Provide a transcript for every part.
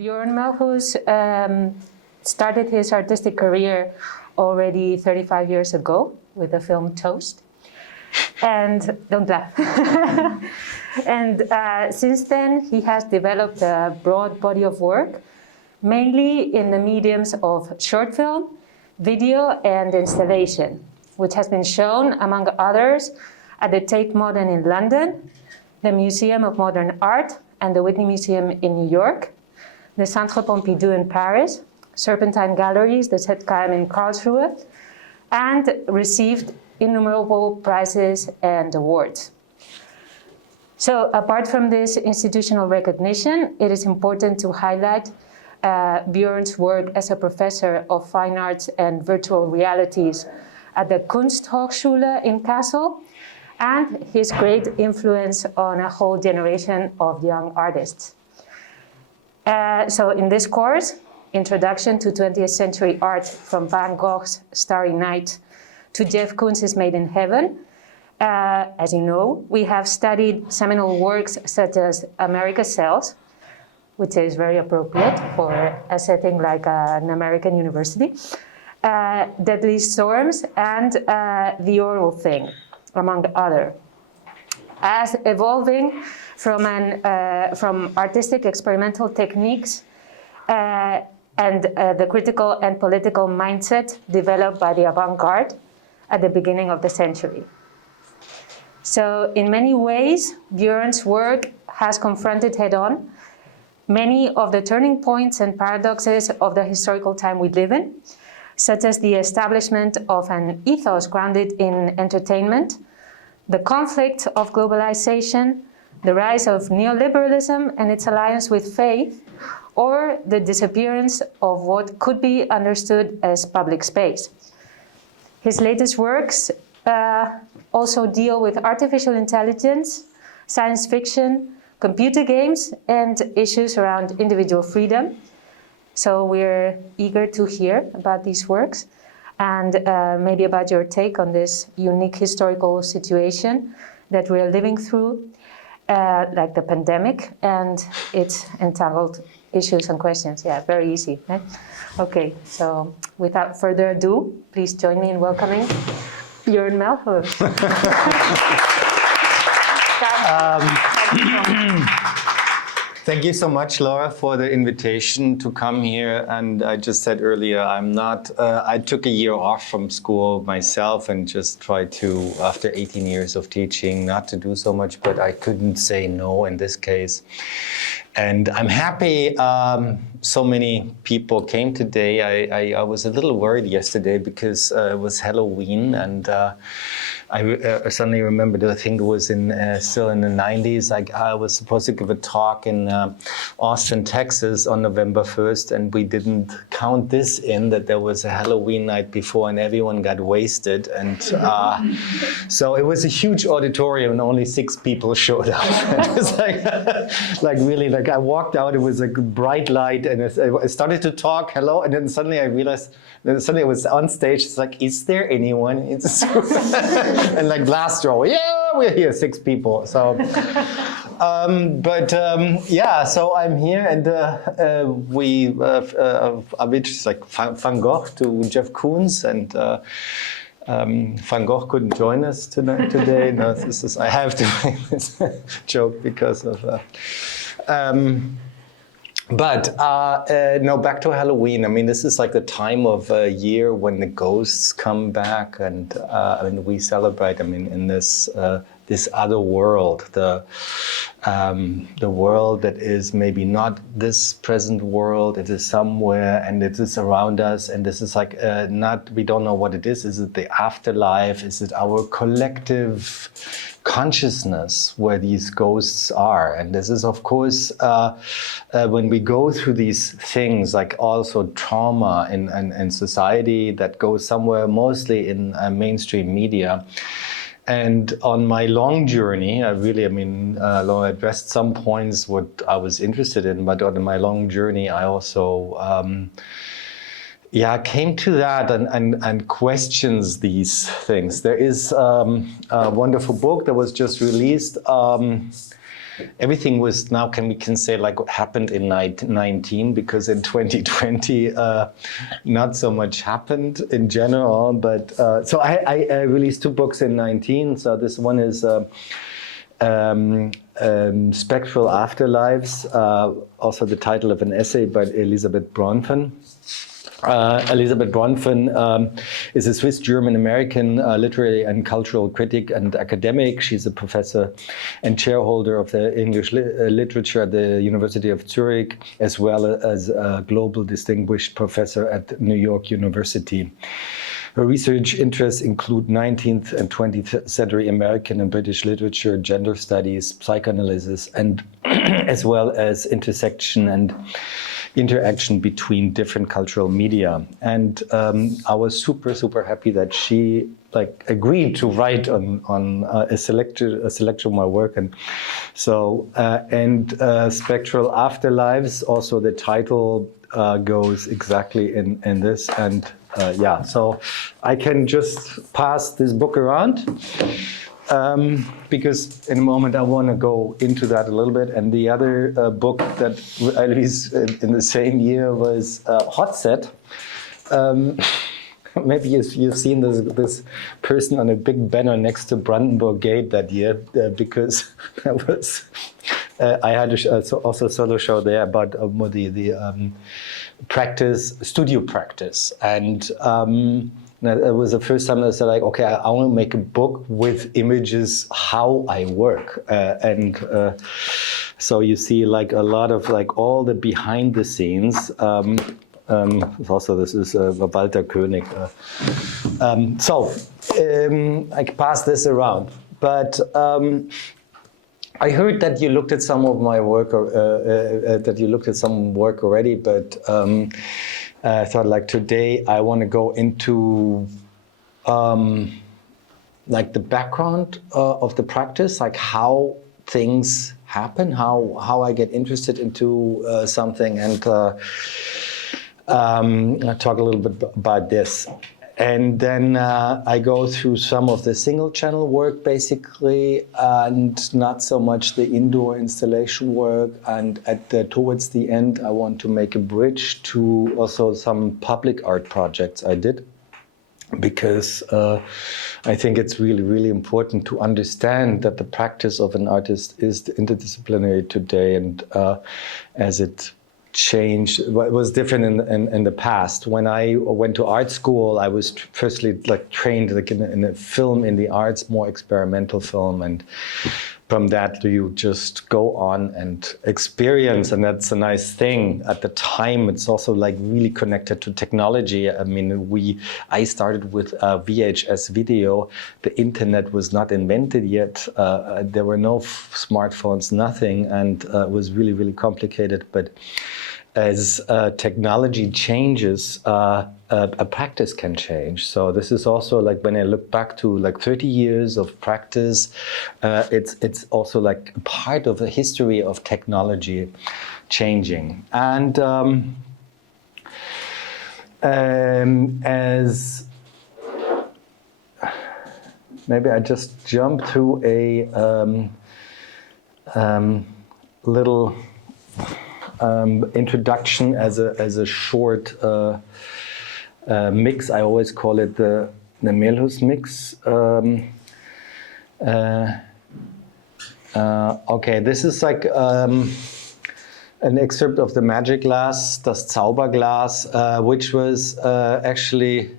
Bjørn Melhus started his artistic career already 35 years ago with the film Toast. And don't laugh. And since then, he has developed a broad body of work, mainly in the mediums of short film, video, and installation, which has been shown, among others, at the Tate Modern in London, the Museum of Modern Art, and the Whitney Museum in New York, the Centre Pompidou in Paris, Serpentine Galleries, the ZKM in Karlsruhe, and received innumerable prizes and awards. So apart from this institutional recognition, it is important to highlight Bjørn's work as a professor of fine arts and virtual realities at the Kunsthochschule in Kassel, and his great influence on a whole generation of young artists. So in this course, Introduction to 20th Century Art from Van Gogh's Starry Night to Jeff Koons' Made in Heaven, as you know, we have studied seminal works such as America Sells, which is very appropriate for a setting like an American university, Deadly Storms, and The Oral Thing, among other. As evolving from artistic experimental techniques and the critical and political mindset developed by the avant-garde at the beginning of the century. So in many ways, Bjørn's work has confronted head-on many of the turning points and paradoxes of the historical time we live in, such as the establishment of an ethos grounded in entertainment, the conflict of globalization, the rise of neoliberalism and its alliance with faith, or the disappearance of what could be understood as public space. His latest works also deal with artificial intelligence, science fiction, computer games, and issues around individual freedom. So we're eager to hear about these works and maybe about your take on this unique historical situation that we're living through, like the pandemic and its entangled issues and questions. Yeah, very easy, right? Okay, so without further ado, please join me in welcoming Bjørn Melhus. Thank you so much, Laura, for the invitation to come here. And I just said earlier, I'm not, I took a year off from school myself and just tried to, after 18 years of teaching, not to do so much, but I couldn't say no in this case. And I'm happy so many people came today. I was a little worried yesterday because it was Halloween, and I suddenly remembered, I think it was still in the 90s, I was supposed to give a talk in Austin, Texas on November 1st, and we didn't count this in, that there was a Halloween night before and everyone got wasted. And so it was a huge auditorium and only 6 people showed up. It was like really, like I walked out, it was a bright light, and I started to talk, hello, and then suddenly I realized, suddenly I was on stage, it's like, is there anyone? And like last row, yeah, we're here, 6 people. So, yeah, so I'm here, and I've introduced like Van Gogh to Jeff Koons, and Van Gogh couldn't join us today. No, this is, I have to make this joke because of. No, back to Halloween. I mean, this is like the time of year when the ghosts come back, and we celebrate. I mean, in this this other world, the world that is maybe not this present world. It is somewhere, and it is around us. And this is like we don't know what it is. Is it the afterlife? Is it our collective consciousness where these ghosts are? And this is, of course, when we go through these things, like also trauma in society that goes somewhere mostly in mainstream media. And on my long journey, Laura addressed some points what I was interested in, but on my long journey, I also came to that and questions these things. There is a wonderful book that was just released everything was now we can say like what happened in 19, because in 2020 not so much happened in general. But so I released 2 books in 19. So this one is Spectral Afterlives, also the title of an essay by Elisabeth Bronfen. Elisabeth Bronfen is a Swiss-German-American literary and cultural critic and academic. She's a professor and shareholder of the English literature at the University of Zurich, as well as a global distinguished professor at New York University. Her research interests include 19th and 20th century American and British literature, gender studies, psychoanalysis, and as well as intersection and interaction between different cultural media. And I was super happy that she agreed to write on a selection of my work. And so Spectral Afterlives, also the title goes exactly in this. And yeah, so I can just pass this book around. Because in a moment I want to go into that a little bit. And the other book that I released in the same year was Hot Set. Maybe you've seen this person on a big banner next to Brandenburg Gate that year, because I had also a solo show there about the studio practice. And it was the first time that I said, like, okay, I want to make a book with images how I work, so you see like a lot of like all the behind the scenes. Also, this is Walter Koenig. I pass this around, but I heard that you looked at some of my work, already, but. I thought like today I want to go into like the background of the practice, like how things happen, how I get interested into something, and I'll talk a little bit about this. And then I go through some of the single channel work basically, and not so much the indoor installation work. And towards the end, I want to make a bridge to also some public art projects I did, because I think it's really important to understand that the practice of an artist is interdisciplinary today, and as it changed, it was different in the past. When I went to art school, I was firstly like trained like in a film in the arts, more experimental film, and from that you just go on and experience, and that's a nice thing. At the time, it's also like really connected to technology. I mean, I started with VHS video. The internet was not invented yet. There were no smartphones, nothing, and it was really complicated. But as technology changes, a practice can change. So this is also like when I look back to like 30 years of practice, it's also like a part of the history of technology changing. And as maybe I just jump through a little introduction as a short mix. I always call it the Melhus mix. Okay, this is like an excerpt of the Magic Glass, das Zauberglas, which was actually.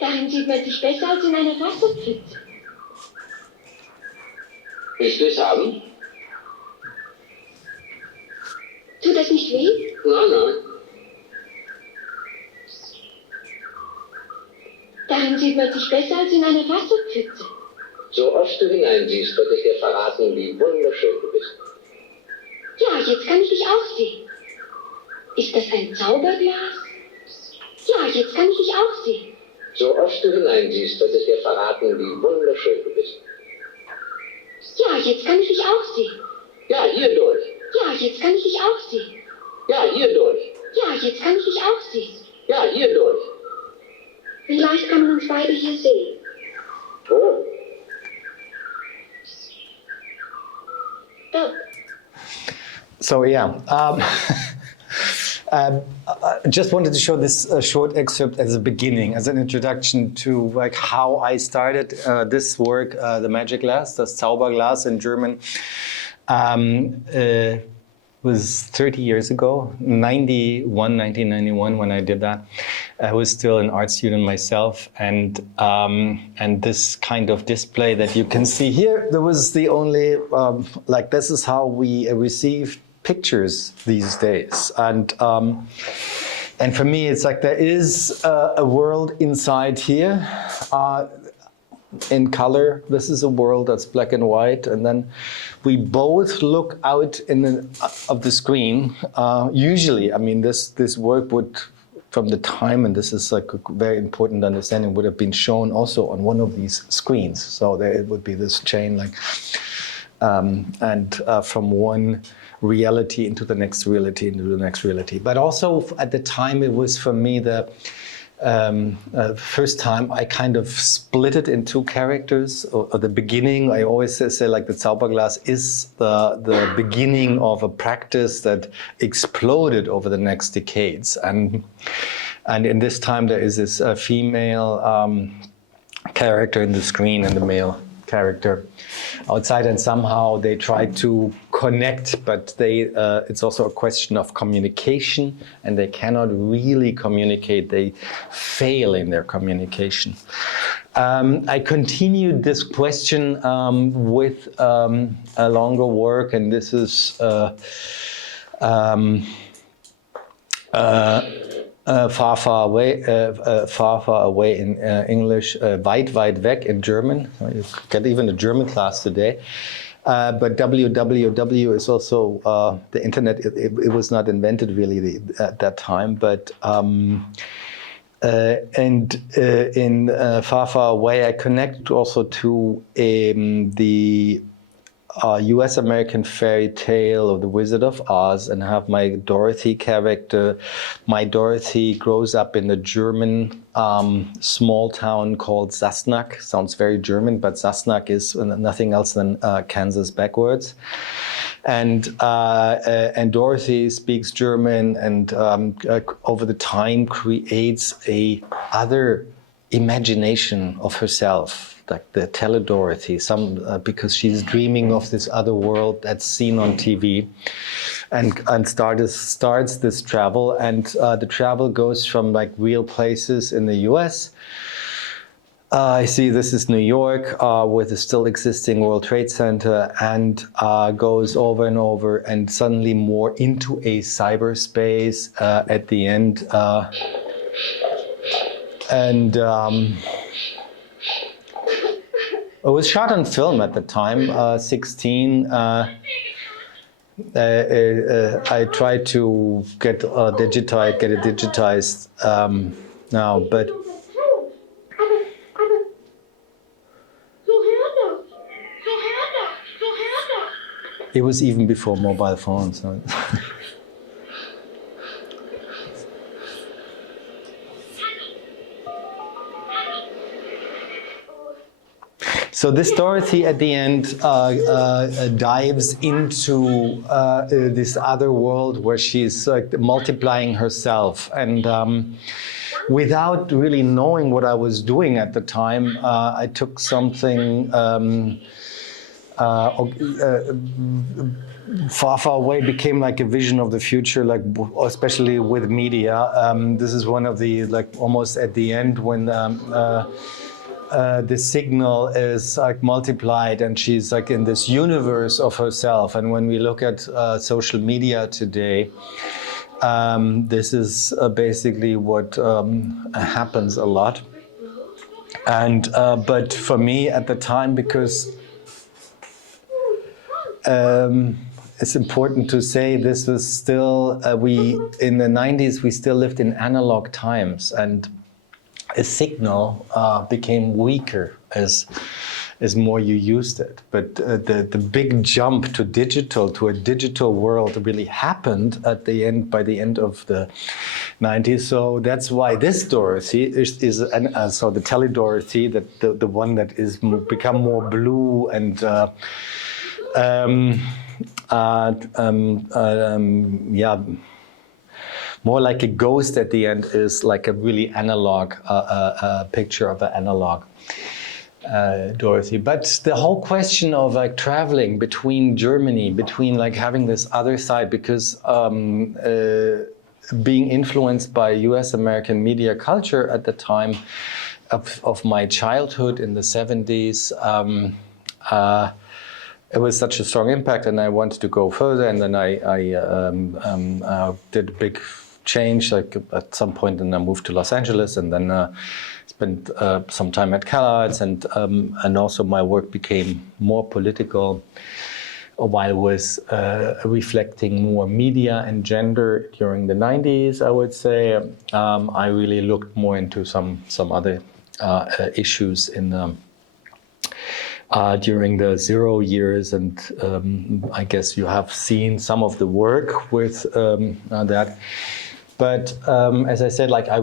Darin sieht man sich besser als in einer Wasserpfütze. Willst du es haben? Tut das nicht weh? Nein. Darin sieht man sich besser als in einer Wasserpfütze. So oft du hineinsiehst, wird es dir verraten, wie wunderschön du bist. Ja, jetzt kann ich dich auch sehen. Ist das ein Zauberglas? Ja, jetzt kann ich dich auch sehen. So oft du hineinsiehst, wird es dir verraten, wie wunderschön du bist. Ja, jetzt kann ich dich auch sehen. Ja, hier durch. Ja, jetzt kann ich dich auch sehen. Ja, hier durch. Ja, jetzt kann ich dich auch sehen. Ja, hier durch. Vielleicht Jetzt kann man uns beide hier sehen. Wo? Dort. So yeah, I just wanted to show this short excerpt as a beginning, as an introduction to like how I started this work, the Magic Glass, das Zauberglas in German. Was 30 years ago, 1991, when I did that. I was still an art student myself, and this kind of display that you can see here, there was the only, like this is how we receive pictures these days. And for me, it's like there is a world inside here, in color. This is a world that's black and white, and then we both look out of the screen. Usually, I mean, this work would, from the time, and this is like a very important understanding, would have been shown also on one of these screens. So there it would be this chain, like, from one reality into the next reality, into the next reality. But also at the time, it was for me the first time I kind of split it in two characters. Or the beginning, I always say like the Zauberglas is the beginning of a practice that exploded over the next decades. And in this time there is this female character in the screen and the male character outside, and somehow they try to connect, but it's also a question of communication, and they cannot really communicate. They fail in their communication. I continued this question with a longer work, and this is far, far away in English, weit, weit weg in German. You get even a German class today. But www is also the internet. It was not invented really at that time. But in far, far away, I connected also to the US-American fairy tale of the Wizard of Oz, and have my Dorothy character. My Dorothy grows up in a German small town called Sassnach. Sounds very German, but Sassnach is nothing else than Kansas backwards. And Dorothy speaks German, and over the time creates a other imagination of herself, like the Tele-Dorothy, because she's dreaming of this other world that's seen on TV, and starts this travel, and the travel goes from like real places in the US. I see this is New York with the still existing World Trade Center, and goes over and over, and suddenly more into a cyberspace at the end. It was shot on film at the time, 16. I tried to get it digitized now, but it was even before mobile phones. So. So this Dorothy at the end dives into this other world where she's multiplying herself, and without really knowing what I was doing at the time, I took something far, far away, became like a vision of the future, like especially with media. This is one of the almost at the end when. The signal is like multiplied, and she's like in this universe of herself. And when we look at social media today, this is basically what happens a lot. And but for me at the time, because it's important to say this was still we in the 90s we still lived in analog times, and a signal became weaker as as more you used it. But the big jump to a digital world really happened by the end of the 90s. So that's why this Dorothy is so the Tele Dorothy, the one that is become more blue and more like a ghost at the end, is like a really analog picture of an analog Dorothy. But the whole question of like traveling between Germany, between like having this other side, because being influenced by US American media culture at the time of my childhood in the 70s, it was such a strong impact, and I wanted to go further. And then I did a big change, like at some point, and I moved to Los Angeles, and then spent some time at CalArts, and also my work became more political, while I was reflecting more media and gender during the 90s, I would say. I really looked more into some other issues in during the 0 years, and I guess you have seen some of the work with that. But as I said, like I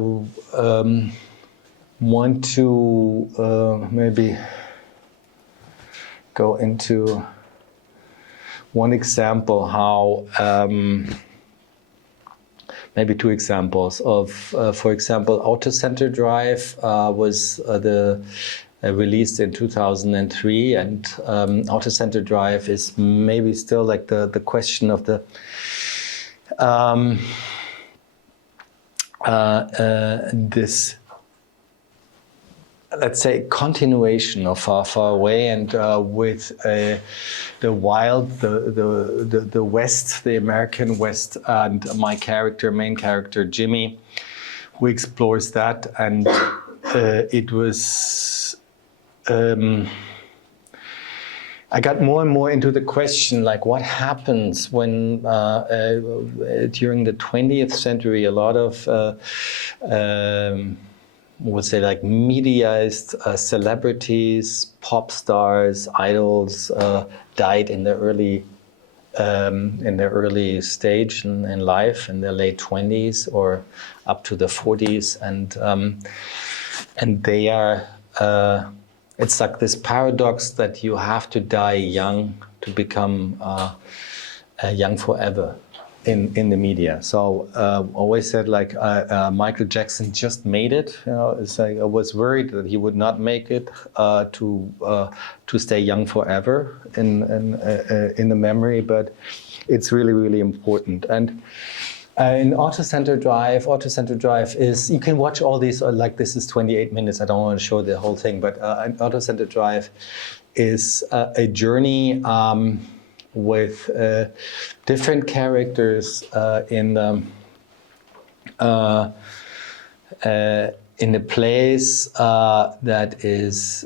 want to maybe go into one example, how maybe two examples of, for example, Autocenter Drive was released in 2003, and Autocenter Drive is maybe still like the question of the this, let's say, continuation of Far Away, and with the wild, the West, the American West, and my main character Jimmy, who explores that, and it was. I got more and more into the question, like what happens when during the 20th century, a lot of would say like mediaized celebrities, pop stars, idols died in their early stage in life, in their late 20s or up to the 40s, and they are. It's like this paradox that you have to die young to become young forever in the media. So always said like Michael Jackson just made it. You know, it's like I was worried that he would not make it to stay young forever in the memory, but it's really, really important. And in Autocenter Drive is, you can watch all these, like this is 28 minutes, I don't want to show the whole thing, but Autocenter Drive is a journey with different characters in a place that is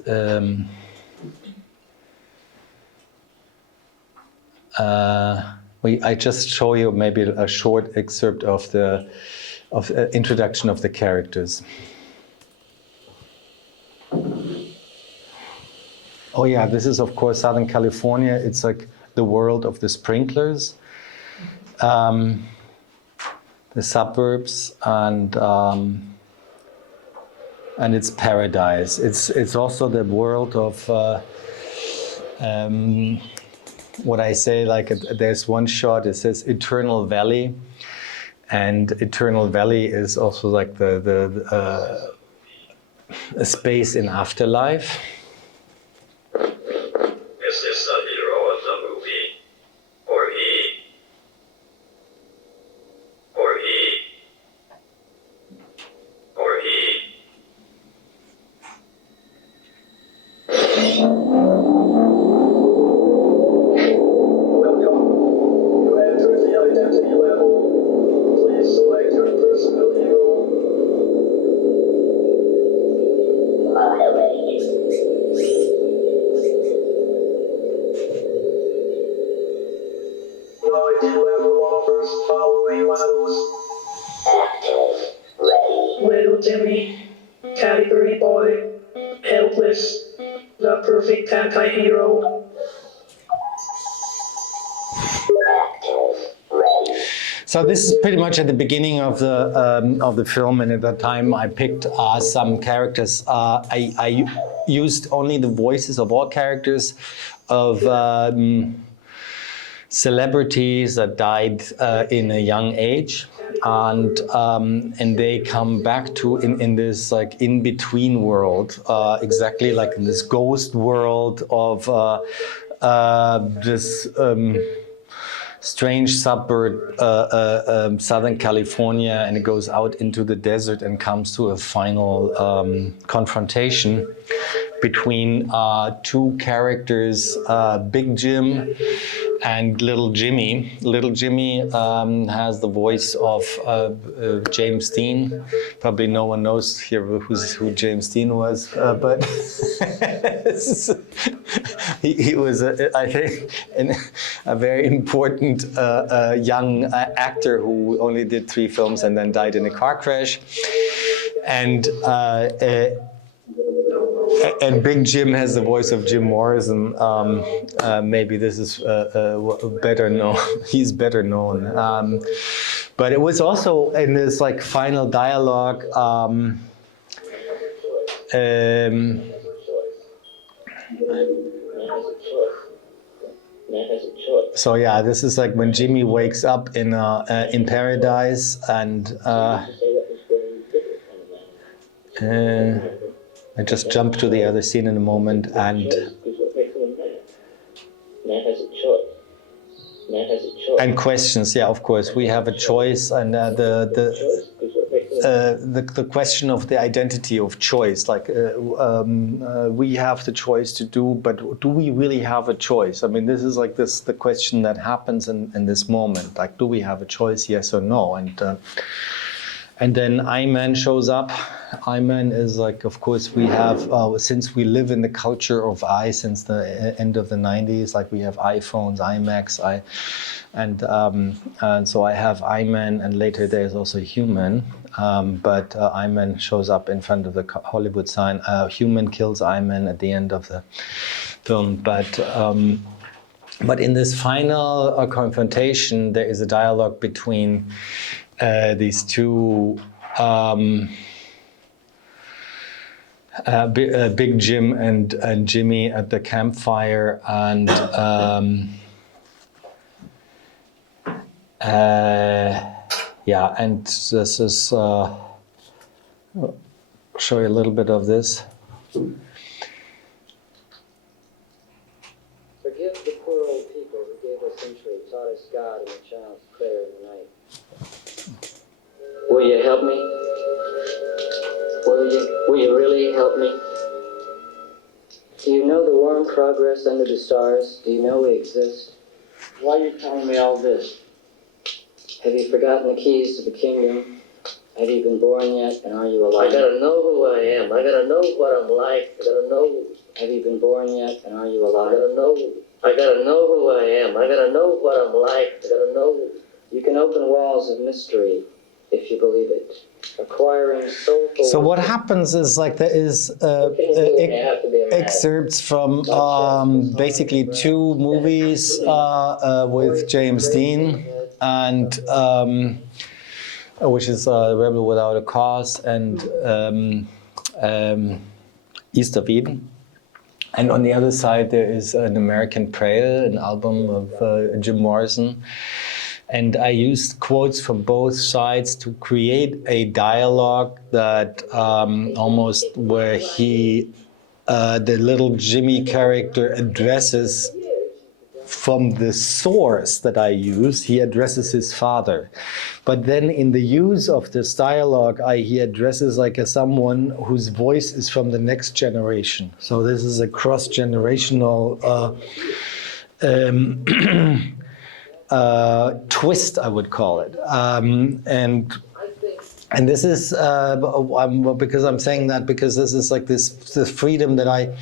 I just show you maybe a short excerpt of the introduction of the characters. Oh yeah, this is of course Southern California. It's like the world of the sprinklers, the suburbs, and it's paradise. It's also the world of. What I say, like there's one shot, it says Eternal Valley, and Eternal Valley is also like a space in afterlife. Is this the hero of the movie? Or he? Or he? Or he? Little Jimmy, category boy, helpless, the perfect anti-hero. So this is pretty much at the beginning of the film, and at that time I picked some characters. I used only the voices of all characters of celebrities that died in a young age, and they come back to in this like in between world, exactly like in this ghost world of this. Strange suburb, Southern California, and it goes out into the desert and comes to a final confrontation between two characters, Big Jim and Little Jimmy. Little Jimmy has the voice of James Dean. Probably no one knows here who James Dean was, but he was, I think, a very important young actor who only did 3 films and then died in a car crash. And Big Jim has the voice of Jim Morrison. Maybe this is better known. He's better known. But it was also in this like final dialogue. So yeah, this is like when Jimmy wakes up in paradise, and I just jump to the other scene in a moment, and questions. Yeah, of course, we have a choice, and the question of the identity of choice, like we have the choice to do, but do we really have a choice? I mean, this is like the question that happens in this moment. Like, do we have a choice, yes or no? And then I-Man shows up. I-Man is like, of course, we have, since we live in the culture of since the end of the 90s, like we have iPhones, iMacs, and so I have I-Man, and later there's also Human. But I-Man shows up in front of the Hollywood sign. Human kills I-Man at the end of the film. But in this final confrontation, there is a dialogue between these two, Big Jim and Jimmy at the campfire, and yeah, and this is I'll show you a little bit of this. Forgive the poor old people who gave us century, taught us God and the child's prayer in the night. Will you help me? Will you really help me? Do you know the warm progress under the stars? Do you know we exist? Why are you telling me all this? Have you forgotten the keys to the kingdom? Have you been born yet, and are you alive? I gotta know who I am. I gotta know what I'm like. I gotta know. Have you been born yet, and are you alive? I gotta know who I am. I gotta know what I'm like. I gotta know. You can open walls of mystery if you believe it. Acquiring soulful. So what happens is like there is excerpts from basically 2 movies with James Dean, and which is Rebel Without a Cause and East of Eden. And on the other side there is An American Prayer, an album of Jim Morrison. And I used quotes from both sides to create a dialogue that almost where the little Jimmy character addresses from the source that I use, he addresses his father. But then in the use of this dialogue, he addresses like someone whose voice is from the next generation. So this is a cross-generational twist, I would call it, and this is because I'm saying that because this is like the freedom that I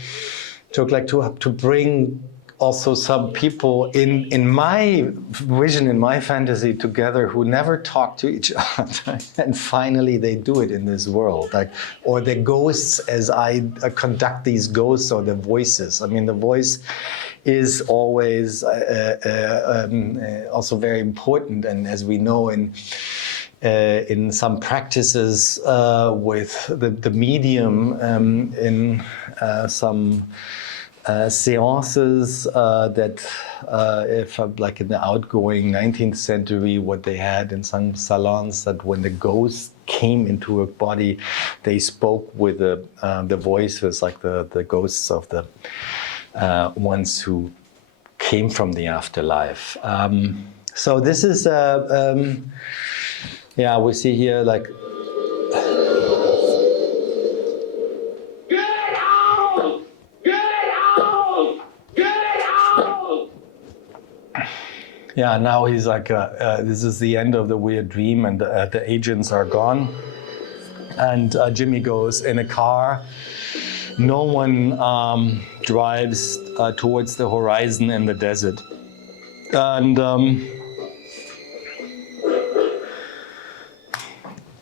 took, like to bring also some people in my vision, in my fantasy together, who never talk to each other, and finally they do it in this world, like, or the ghosts, as I conduct these ghosts, or the voices. I mean, the voice is always also very important, and as we know in some practices with the medium, in some seances that, if like in the outgoing 19th century, what they had in some salons, that when the ghost came into a body, they spoke with the voices, like the ghosts of the ones who came from the afterlife. So this is, yeah, we see here like. Get out! Get out! Get out! Yeah, now he's like, this is the end of the weird dream, and the agents are gone. And Jimmy goes in a car. No one drives towards the horizon in the desert. And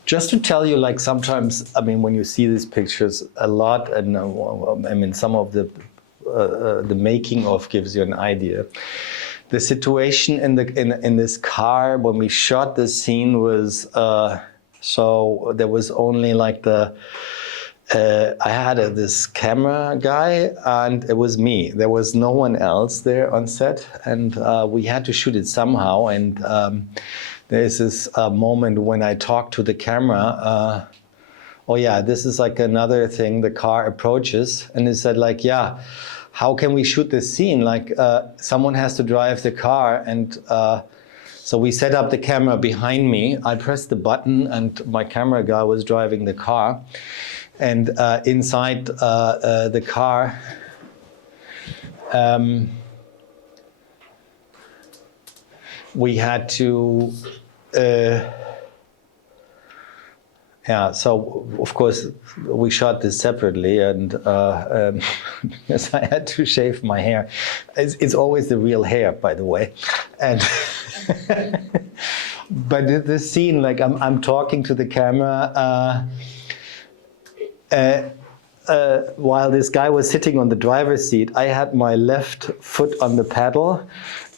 just to tell you, like, sometimes, I mean, when you see these pictures a lot, and I mean, some of the making of gives you an idea. The situation in this car when we shot this scene was, so there was only like I had this camera guy, and it was me. There was no one else there on set, and we had to shoot it somehow. And there's this moment when I talked to the camera. Oh yeah, this is like another thing. The car approaches, and it said like, yeah, how can we shoot this scene? Like someone has to drive the car, and so we set up the camera behind me. I pressed the button, and my camera guy was driving the car. And inside the car, we had to, yeah, so of course we shot this separately, and yes, I had to shave my hair. It's always the real hair, by the way. And but the scene, like I'm talking to the camera, while this guy was sitting on the driver's seat, I had my left foot on the pedal,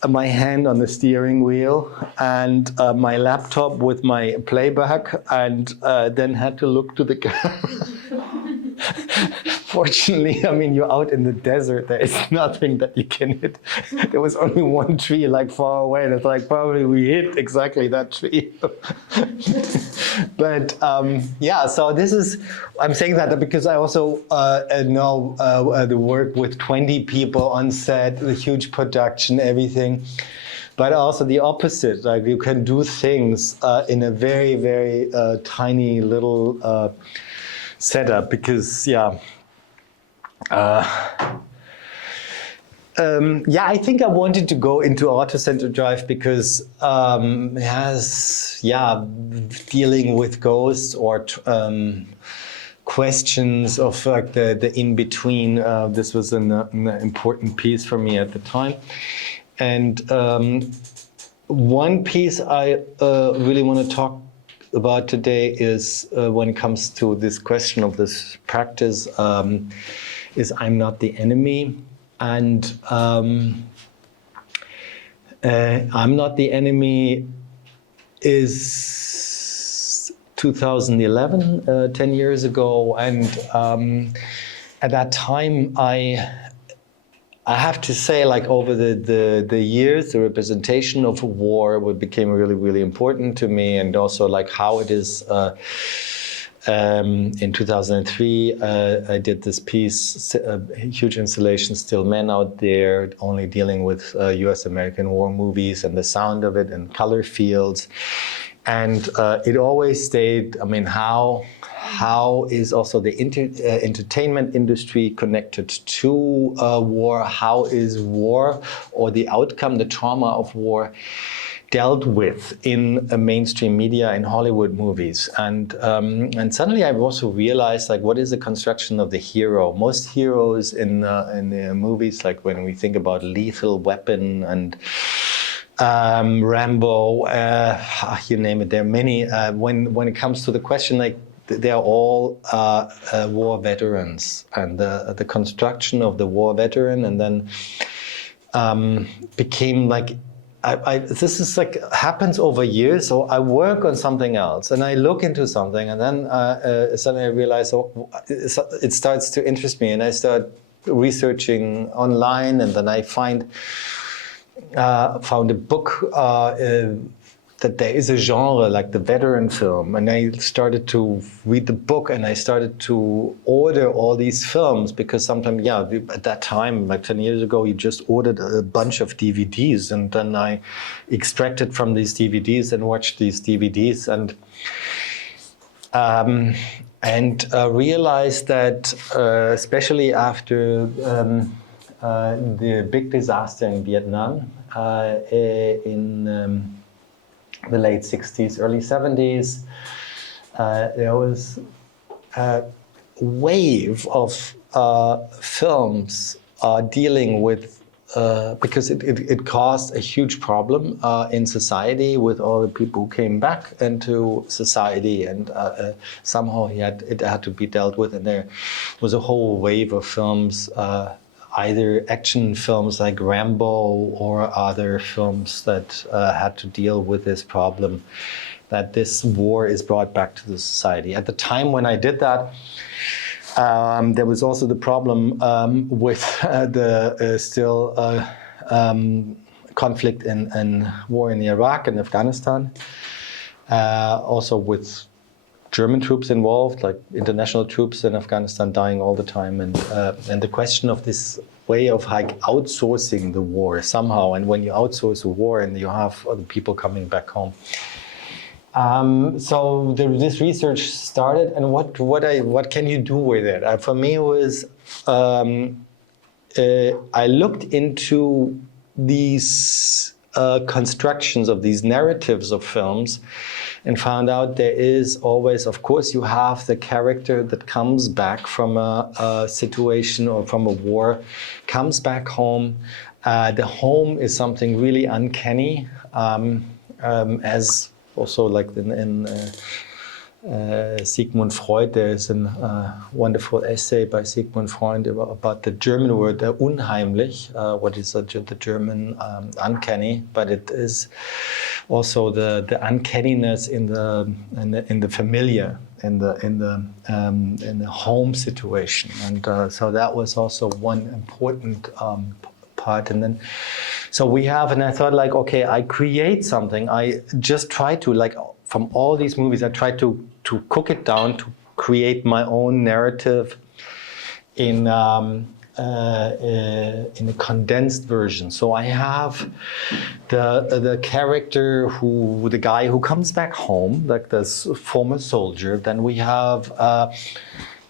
my hand on the steering wheel, and my laptop with my playback, and then had to look to the camera. Fortunately, I mean, you're out in the desert. There is nothing that you can hit. There was only one tree, like far away, and it's like probably we hit exactly that tree. But yeah, so this is, I'm saying that because I also know the work with 20 people on set, the huge production, everything. But also the opposite, like you can do things in a very, very tiny little setup, because yeah. Yeah, I think I wanted to go into Autocenter Drive because it has, yeah, dealing with ghosts or questions of like the in-between. This was an important piece for me at the time. And one piece I really want to talk about today is when it comes to this question of this practice, is I'm not the enemy. And I'm not the enemy is 2011, 10 years ago. And at that time, I have to say, like over the years, the representation of war became really, really important to me, and also like how it is. In 2003, I did this piece, a huge installation, Still Men Out There, only dealing with US-American war movies and the sound of it and color fields. And it always stayed, I mean, how is also the entertainment industry connected to war? How is war or the outcome, the trauma of war dealt with in mainstream media, in Hollywood movies. And suddenly I've also realized, like, what is the construction of the hero? Most heroes in the movies, like when we think about Lethal Weapon and Rambo, you name it, there are many. When it comes to the question, like, they're all war veterans, and the construction of the war veteran, and then became like, this is like happens over years. So I work on something else, and I look into something, and then suddenly I realize, oh, it starts to interest me, and I start researching online, and then I found a book that there is a genre like the veteran film, and I started to read the book, and I started to order all these films, because sometimes, at that time, like 10 years ago, you just ordered a bunch of DVDs, and then I extracted from these DVDs and watched these DVDs, and realized that, especially after the big disaster in Vietnam in the late 60s, early 70s, there was a wave of films dealing with, because it caused a huge problem in society with all the people who came back into society, and somehow it had to be dealt with, and there was a whole wave of films, either action films like Rambo or other films that had to deal with this problem, that this war is brought back to the society. At the time when I did that, there was also the problem with the still conflict and war in Iraq and Afghanistan, also with German troops involved, like international troops in Afghanistan dying all the time, and the question of this way of like outsourcing the war somehow, and when you outsource a war and you have other people coming back home. So this research started, and what can you do with it? For me, it was I looked into these constructions of these narratives of films, and found out there is always, of course, you have the character that comes back from a situation or from a war, comes back home. The home is something really uncanny, as also like in Sigmund Freud, there is a wonderful essay by Sigmund Freud about the German word unheimlich, what is the German uncanny, but it is also the uncanniness in the familiar, in the home situation, and so that was also one important part. And then so we have, and I thought, like, okay, I create something. I just try to, like, from all these movies, I try to cook it down, to create my own narrative in a condensed version. So I have the character the guy who comes back home, like this former soldier. Then we have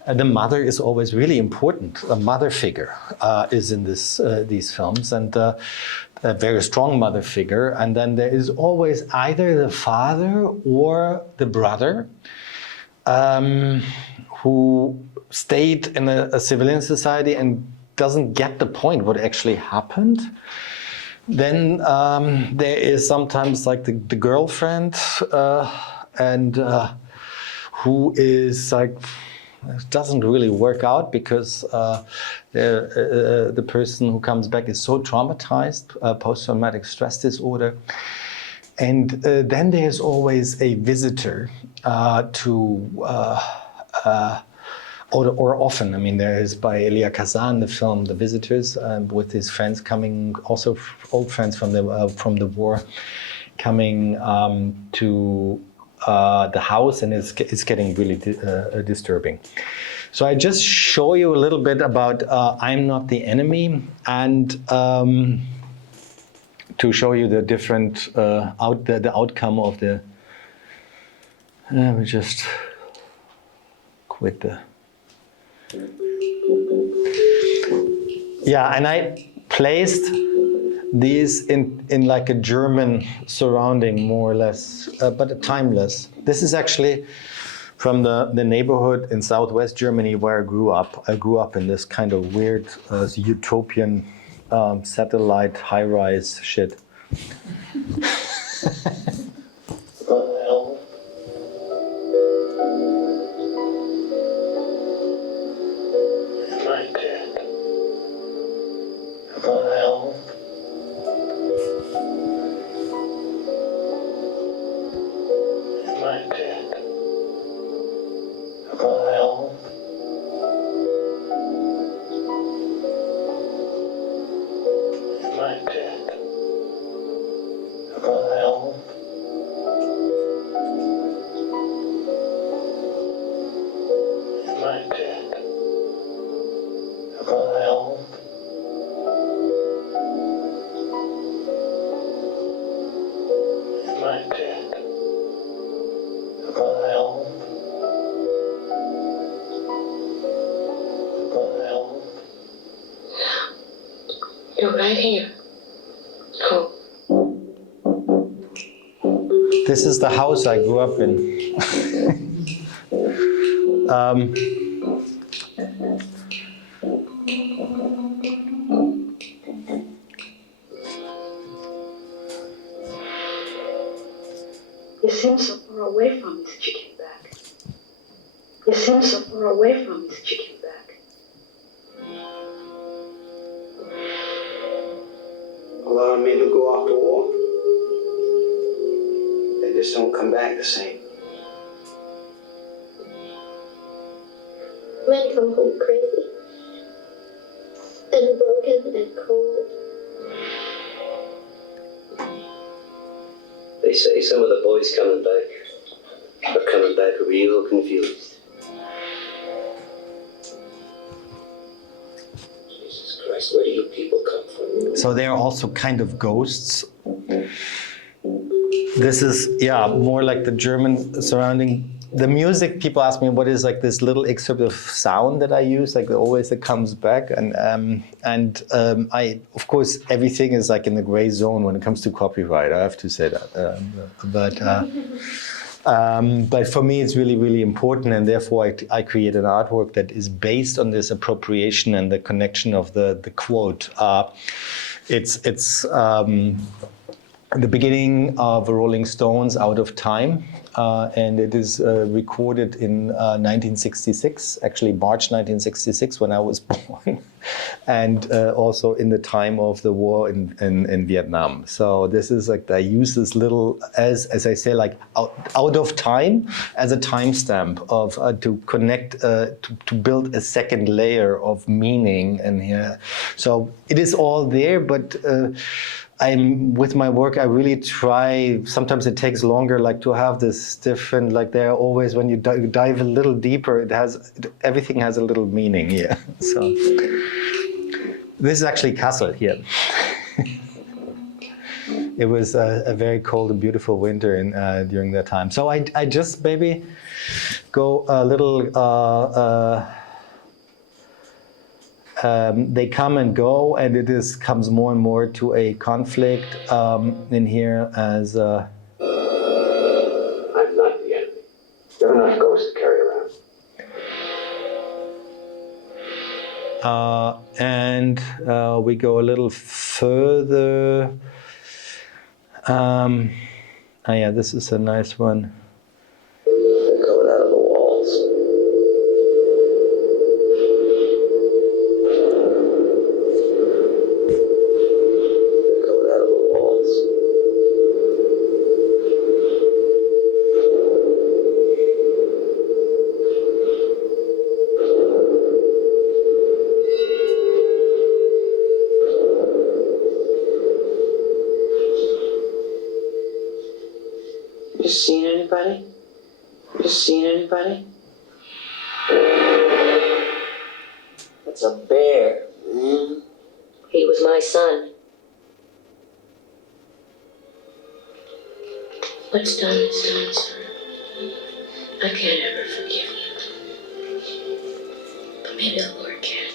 the mother is always really important. A mother figure is in these films, and a very strong mother figure. And then there is always either the father or the brother who stayed in a civilian society and doesn't get the point what actually happened. Then there is sometimes like the girlfriend, and who is like, it doesn't really work out, because the person who comes back is so traumatized, post-traumatic stress disorder. And then there's always a visitor or often, I mean, there is by Elia Kazan, the film The Visitors, with his friends coming, also old friends from the war, coming to the house, and it's getting really disturbing. So I just show you a little bit about I'm Not the Enemy, and to show you the different the outcome of the. Let me just quit the. Yeah, and I placed these in like a German surrounding, more or less, but timeless. This is actually from the neighborhood in southwest Germany where I grew up. I grew up in this kind of weird utopian satellite high-rise shit. You're right here. Oh. This is the house I grew up in. You seem so far away from me since you came back. You seem so far away from me since you came back. A lot of men who go off to war, they just don't come back the same. Men come home crazy and broken and cold. They say some of the boys coming back are coming back real confused. Jesus Christ, where do you people come from? So they are also kind of ghosts. This is, yeah, more like the German surrounding. The music, people ask me what is like this little excerpt of sound that I use, like always it comes back. And I, of course, everything is like in the gray zone when it comes to copyright. I have to say that. But for me, it's really, really important. And therefore, I create an artwork that is based on this appropriation and the connection of the quote. It's the beginning of Rolling Stones' Out of Time, and it is recorded in 1966, actually March 1966, when I was born, and also in the time of the war in Vietnam. So this is like, I use this little, as I say, like out of time as a timestamp of to connect, to build a second layer of meaning in here. So it is all there, but with my work, I really try, sometimes it takes longer, like to have this different, like there are always, when you dive a little deeper, everything has a little meaning here. So this is actually Kassel here. It was a very cold and beautiful winter during that time. So I just maybe go a little, they come and go, and it comes more and more to a conflict in here as. I'm not the enemy. You're not ghosts to carry around. And we go a little further. Yeah, this is a nice one. They're coming out of the walls. You seen anybody? You seen anybody? That's a bear. Mm. He was my son. What's done is done, son. I can't ever forgive you. But maybe the Lord can.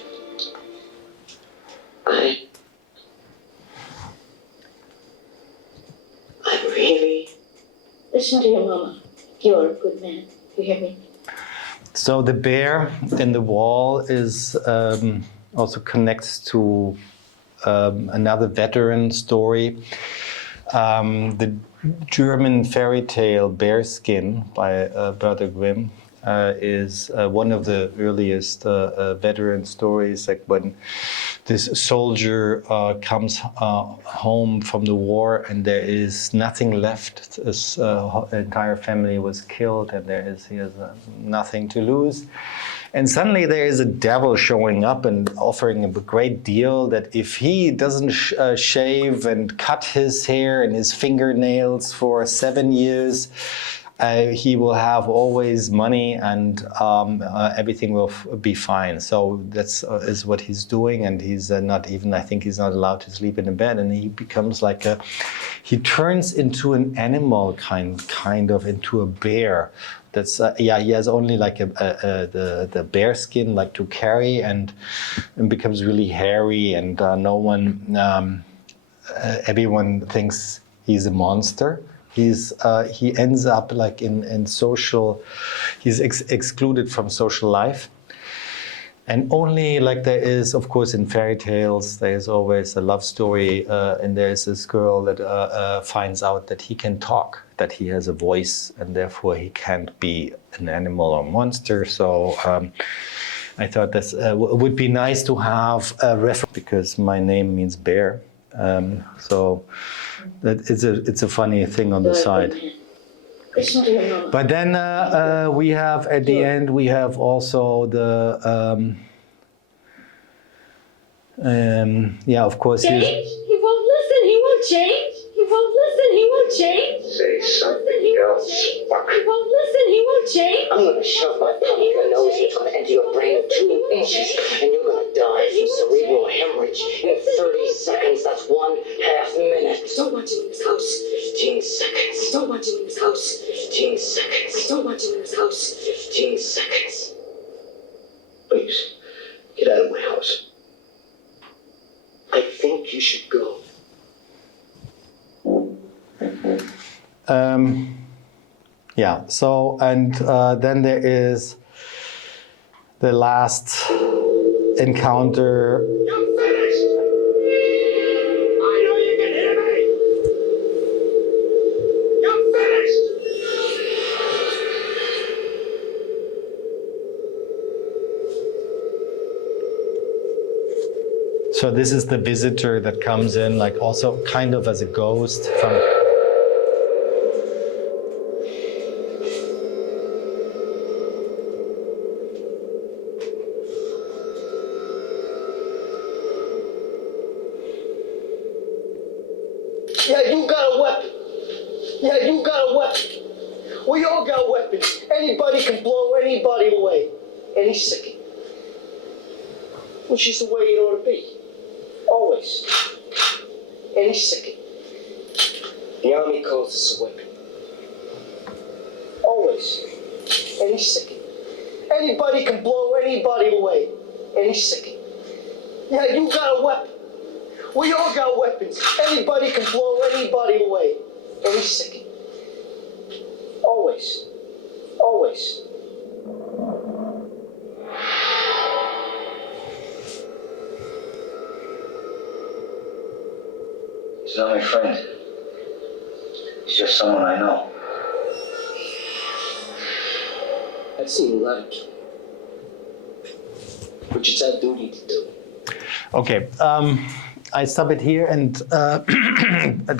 You're a good man. You hear me? So the bear in the wall is also connects to another veteran story. The German fairy tale Bearskin by Brother Grimm is one of the earliest veteran stories, like when this soldier comes home from the war and there is nothing left. His entire family was killed and he has nothing to lose. And suddenly there is a devil showing up and offering him a great deal that if he doesn't shave and cut his hair and his fingernails for 7 years, he will have always money and everything will be fine. So that's is what he's doing, and he's not even, I think he's not allowed to sleep in a bed, and he becomes like he turns into an animal, kind of into a bear. That's he has only like the bear skin like to carry, and becomes really hairy, and no one, everyone thinks he's a monster. He ends up like in social, he's excluded from social life. And only like there is, of course, in fairy tales, there is always a love story, and there is this girl that finds out that he can talk, that he has a voice, and therefore he can't be an animal or monster. So I thought this would be nice to have a reference, because my name means bear. So that it's a funny thing on the side. But then we have, at the end, we have also the, of course. Change? He won't listen. He won't change. He won't listen. He won't change. Say something else, fuck. He won't listen. He won't change. I'm gonna shove my pump in your nose. It's gonna enter your brain 2 inches, and you're gonna die from cerebral hemorrhage in 30 seconds. That's 1/2 minute. I don't want you in this house. 15 seconds. I don't want you in this house. 15 seconds. I don't want you in this house. 15 seconds. Please, get out of my house. I think you should go. So, and then there is the last encounter. I'm finished! I know you can hear me! I'm finished! So this is the visitor that comes in, like also kind of as a ghost from. Yeah, you got a weapon. Yeah, you got a weapon. We all got weapons. Anybody can blow anybody away. Any second. Which is the way it ought to be. Always. Any second. The Army calls this a weapon. Always. Any second. Anybody can blow anybody away. Any second. Yeah, you got a weapon. We all got weapons. Anybody can blow anybody away. Any second. Always. Always. He's not my friend. He's just someone I know. I've seen a lot of killing. Which it's our duty to do. Okay. I stop it here, and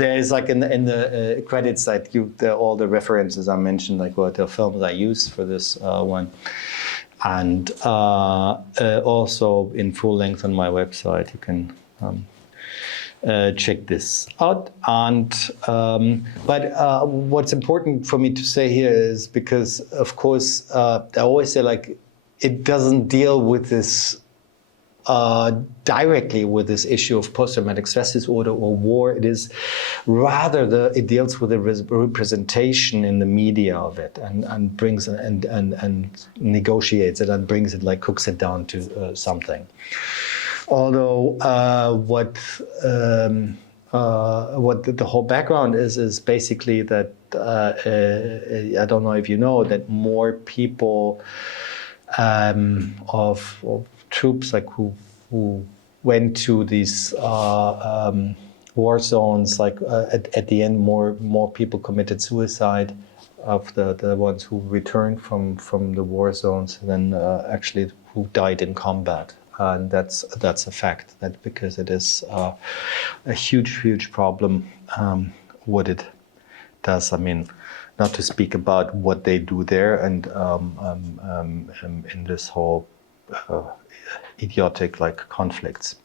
there is like in the credits that all the references are mentioned, like what the films I used for this one, and also in full length on my website you can check this out. And but what's important for me to say here is, because of course I always say, like, it doesn't deal with this. Directly with this issue of post-traumatic stress disorder or war. It is rather it deals with the representation in the media of it, and brings and negotiates it and brings it, like, cooks it down to something. Although what the whole background is basically that I don't know if you know that more people of troops like who went to these war zones, like at the end, more people committed suicide of the ones who returned from the war zones than actually who died in combat. And that's a fact. That because it is a huge problem. What it does. I mean, not to speak about what they do there, and in this whole idiotic like conflicts.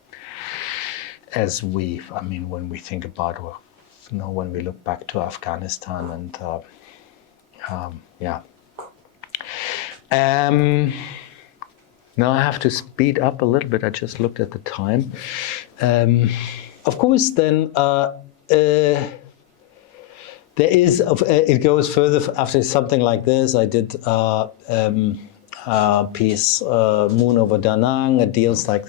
When we think about, when we look back to Afghanistan and now I have to speed up a little bit. I just looked at the time. Of course, then there is. It goes further after something like this. I did piece Moon over Da Nang. It deals like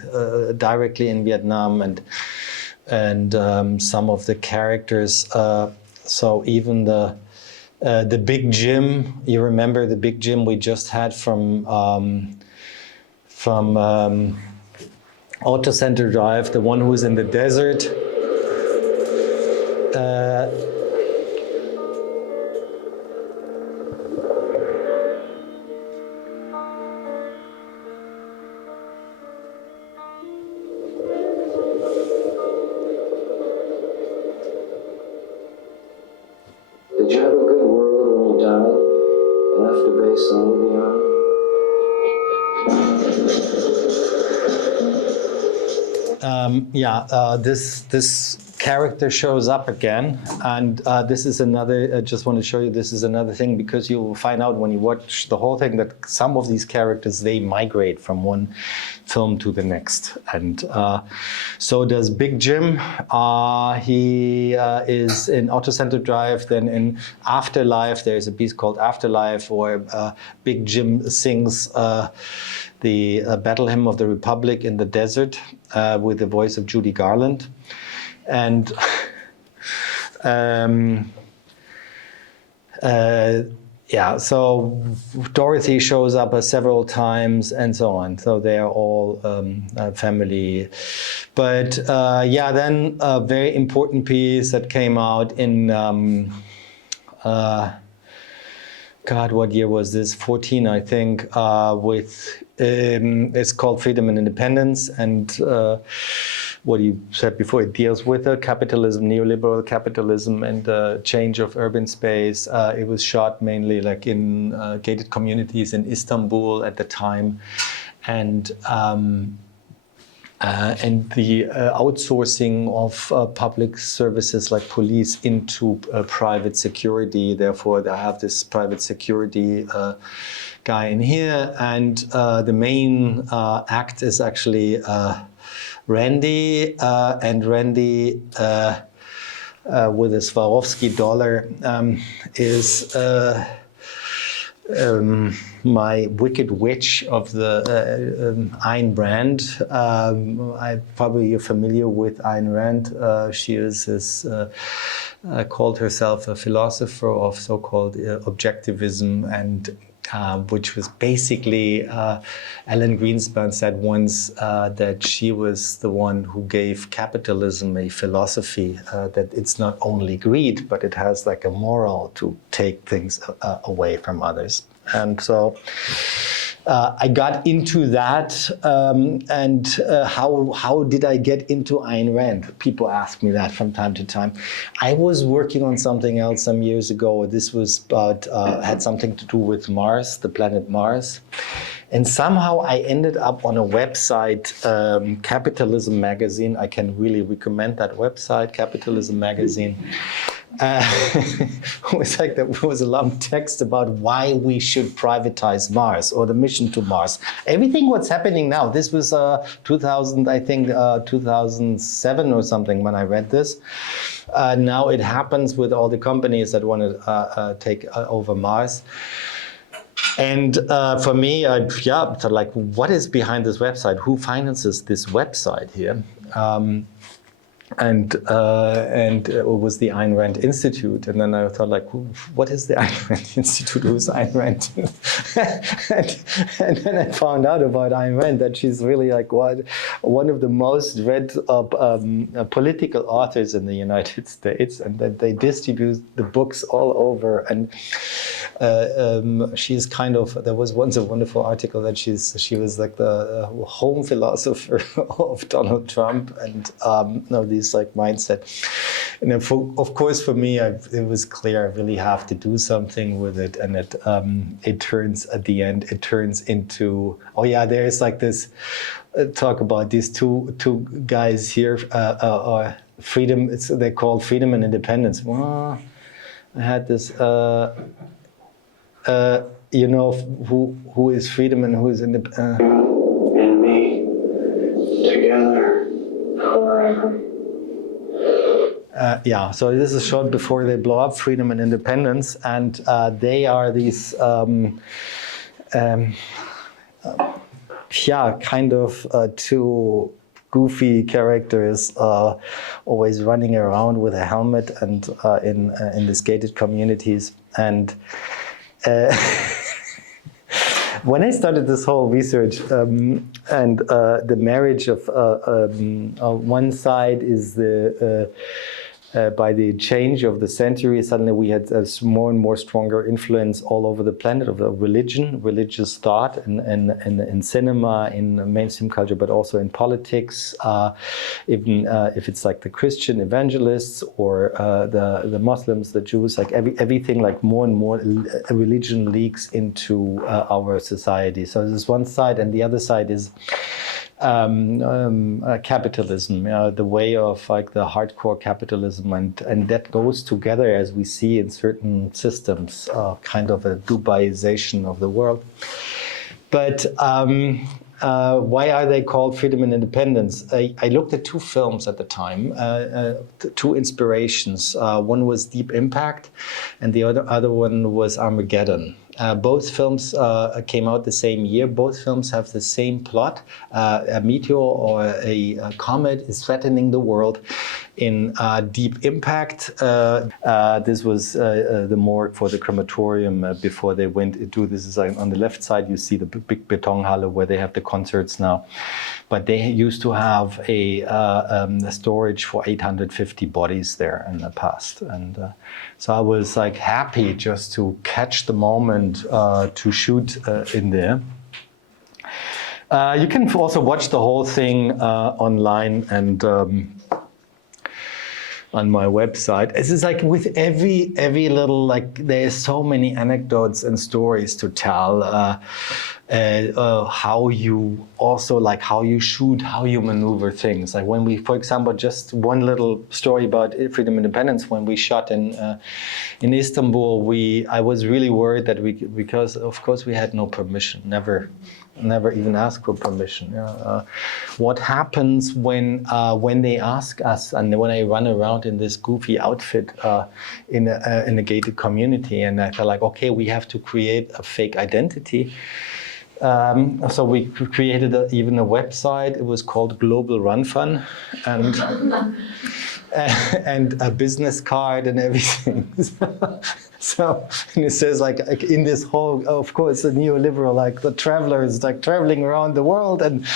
directly in Vietnam and some of the characters. So even the Big Jim. You remember the Big Jim we just had from Autocenter Drive, the one who's in the desert. Did you have a good world when you died? Enough to base a movie on? This character shows up again, and this is another. I just want to show you. This is another thing, because you will find out when you watch the whole thing that some of these characters, they migrate from one film to the next, and so does Big Jim. He is in Autocenter Drive. Then in Afterlife, there's a piece called Afterlife, where Big Jim sings the Battle Hymn of the Republic in the desert with the voice of Judy Garland. And so Dorothy shows up several times and so on. So they are all family. But then a very important piece that came out in, what year was this? 14, I think, it's called Freedom and Independence. And what you said before, it deals with capitalism, neoliberal capitalism, and the change of urban space. It was shot mainly like in gated communities in Istanbul at the time, and the outsourcing of public services like police into private security. Therefore, they have this private security guy in here, and the main act is actually Randy, and Randy with his Swarovski dollar is my wicked witch of the Ayn Rand. You're familiar with Ayn Rand. She is this, called herself a philosopher of so-called objectivism, and which was basically, Alan Greenspan said once that she was the one who gave capitalism a philosophy, that it's not only greed, but it has like a moral to take things away from others. And so I got into that, and how did I get into Ayn Rand? People ask me that from time to time. I was working on something else some years ago. This was about, had something to do with Mars, the planet Mars. And somehow I ended up on a website, Capitalism Magazine. I can really recommend that website, Capitalism Magazine. It was like there was a long text about why we should privatize Mars, or the mission to Mars. Everything what's happening now. This was 2007 or something when I read this. Now it happens with all the companies that want to take over Mars. And for me, like, what is behind this website? Who finances this website here? and it was the Ayn Rand Institute. And then I thought, like, what is the Ayn Rand Institute? Who's Ayn Rand? and then I found out about Ayn Rand, that she's really like one of the most read political authors in the United States, and that they distribute the books all over. And she's kind of, there was once a wonderful article that she was like the home philosopher of Donald Trump, and these like mindset. And of course, for me, it was clear I really have to do something with it. And it turns at the end, it turns into, oh yeah, there's like this talk about these two guys here, freedom. They're called freedom and independence. Well, I had this. You know who is freedom and who is independence? And me together forever. Yeah, so this is short before they blow up, freedom and independence, and they are these, kind of two goofy characters, always running around with a helmet and in these gated communities. And when I started this whole research, and the marriage of one side is the by the change of the century, suddenly we had more and more stronger influence all over the planet of the religious thought, in cinema, in mainstream culture, but also in politics. Even if it's like the Christian evangelists or the Muslims, the Jews, like everything, like more and more religion leaks into our society. So there's one side, and the other side is capitalism, the way of like the hardcore capitalism, and that goes together, as we see in certain systems, kind of a Dubaization of the world. But why are they called freedom and independence? I looked at two films at the time, two inspirations. One was Deep Impact, and the other one was Armageddon. Both films came out the same year. Both films have the same plot. A meteor or a comet is threatening the world. In Deep Impact, this was the morgue for the crematorium before they went into, this is on the left side, you see the big Betonhalle where they have the concerts now. But they used to have a storage for 850 bodies there in the past. And so I was like happy just to catch the moment to shoot in there. You can also watch the whole thing online and on my website. It's just like with every little, like there's so many anecdotes and stories to tell. How you also, like how you shoot, how you maneuver things. Like when we, for example, just one little story about freedom and independence. When we shot in Istanbul, I was really worried that because of course we had no permission, never even asked for permission. What happens when they ask us, and when I run around in this goofy outfit in a gated community, and I felt like, okay, we have to create a fake identity. So we created even a website. It was called Global Run Fun, and a business card and everything. So, and it says like in this whole, of course, a neoliberal, like the travelers, like traveling around the world, and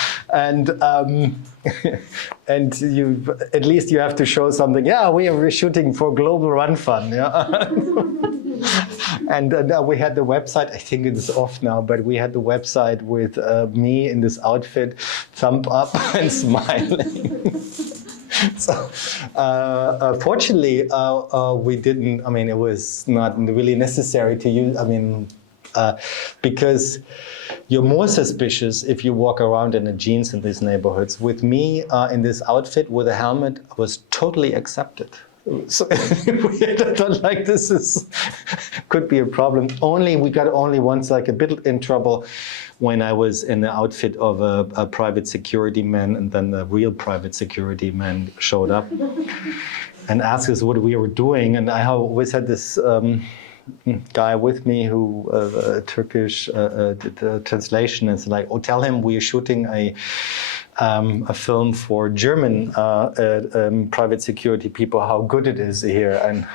you, at least you have to show something. Yeah, we are shooting for Global Run Fun. Yeah. And we had the website, I think it's off now, but we had the website with me in this outfit, thumb up and smiling. So fortunately, we didn't, I mean, it was not really necessary to use, I mean, because you're more suspicious if you walk around in jeans in these neighborhoods. With me in this outfit with a helmet, I was totally accepted. So we thought like this could be a problem. We got only once like a bit in trouble when I was in the outfit of a private security man, and then the real private security man showed up and asked us what we were doing. And I always had this guy with me who Turkish did the translation, and it's like, oh, tell him we are shooting a film for German private security people, how good it is here. And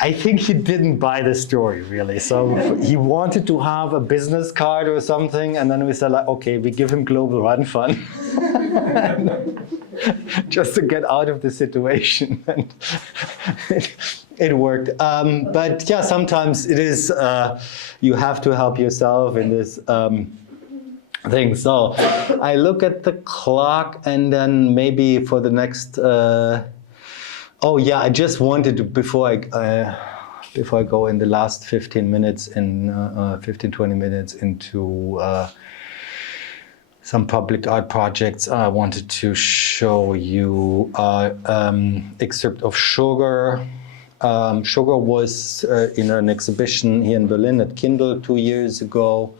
I think he didn't buy the story really. So he wanted to have a business card or something, and then we said like, okay, we give him Global Run Fund. Just to get out of the situation. And it worked. But yeah, sometimes it is, you have to help yourself in this thing. So I look at the clock, and then maybe for the next, oh yeah, I just wanted to, before I go in the last 15 minutes, 20 minutes into some public art projects, I wanted to show you excerpt of Sugar. Sugar was in an exhibition here in Berlin at Kindle 2 years ago,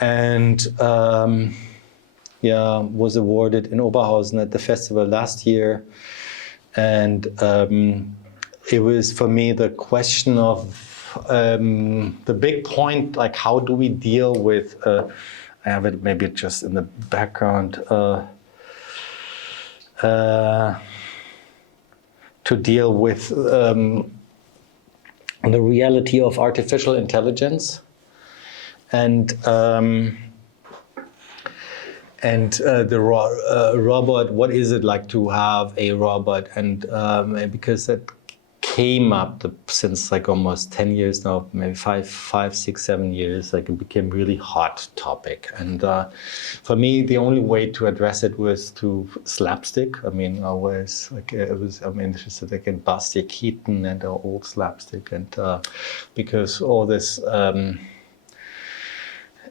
and yeah, was awarded in Oberhausen at the festival last year. And it was for me the question of the big point, like how do we deal with I have it maybe just in the background, to deal with the reality of artificial intelligence and the robot. What is it like to have a robot? And because that came up since like almost 10 years now, maybe 5, 6, 7 years, like it became really hot topic. And for me, the only way to address it was through slapstick. I mean, I'm interested like in Buster Keaton and old slapstick, and because all this,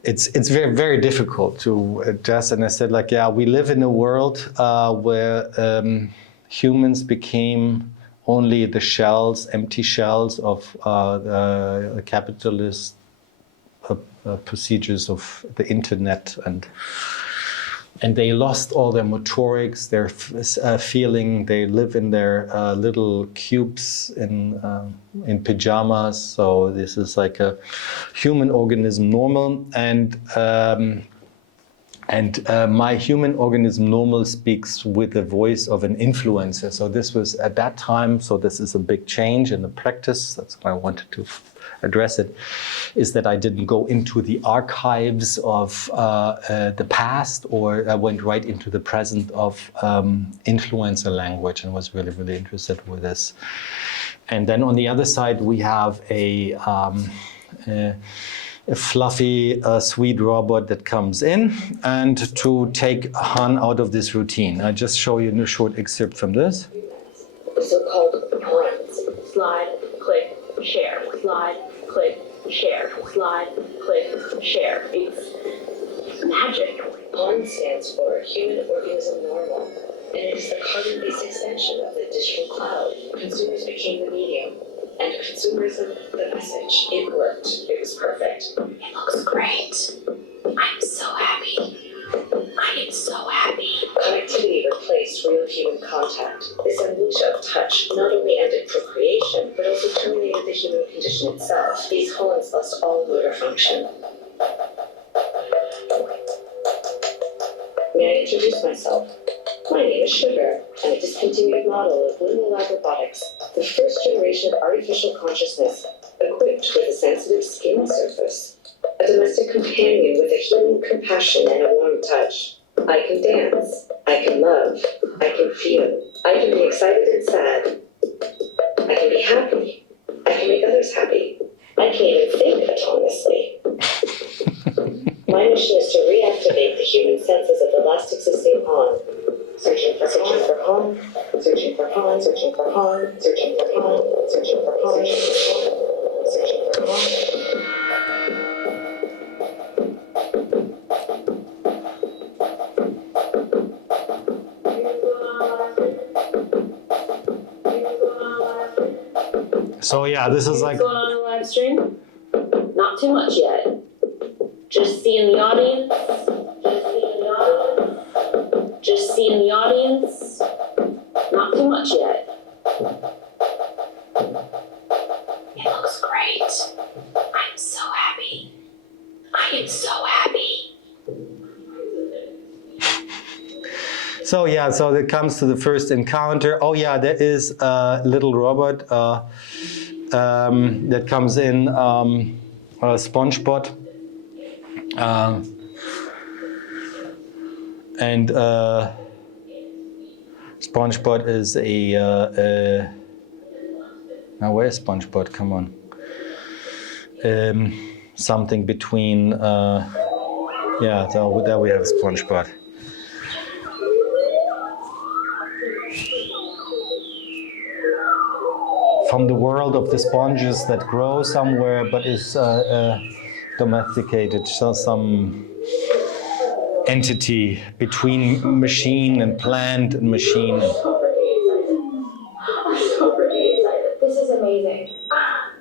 it's very, very difficult to address. And I said like, yeah, we live in a world where humans became only the shells, empty shells of the capitalist procedures of the internet, and they lost all their motorics, their feeling. They live in their little cubes in pajamas. So this is like a human organism normal, and my human organism normal speaks with the voice of an influencer. So this was at that time, so this is a big change in the practice. That's why I wanted to address it, is that I didn't go into the archives of the past, or I went right into the present of influencer language, and was really, really interested with this. And then on the other side, we have a fluffy, sweet robot that comes in and to take Han out of this routine. I just show you a short excerpt from this. The so-called runs. Slide, click, share. Slide, click, share. Slide, click, share. It's magic. PON stands for Human Organism Normal, and it is the carbon-based extension of the digital cloud. Consumers became the medium, and consumerism the message. It worked. It was perfect. It looks great. I'm so happy. I am so happy. Connectivity replaced real human contact. This amnesia of touch not only ended procreation, but also terminated the human condition itself. These horns lost all motor function. May I introduce myself? My name is Sugar. I'm a discontinued model of Lunar Lab Robotics, the first generation artificial consciousness, equipped with a sensitive skin surface, a domestic companion with a human compassion and a warm touch. I can dance, I can love, I can feel, I can be excited and sad, I can be happy, I can make others happy, I can even think autonomously. My mission is to reactivate the human senses of the last existing pawn. Searching for pawn, searching for pawn, searching for pawn, searching for pawn, searching for pawn, searching for pawn. So yeah, this is like... What's going on in the live stream? Not too much yet. Just seeing the audience. Just seeing the audience. Not too much yet. get so happy. So yeah, so it comes to the first encounter. Oh yeah, there is a little robot that comes in, SpongeBob. And SpongeBob is a now where's SpongeBob? Come on. Something between yeah, so there we have SpongeBob. From the world of the sponges that grow somewhere but is domesticated, so some entity between machine and plant and machine. I'm so freaking excited. This is amazing.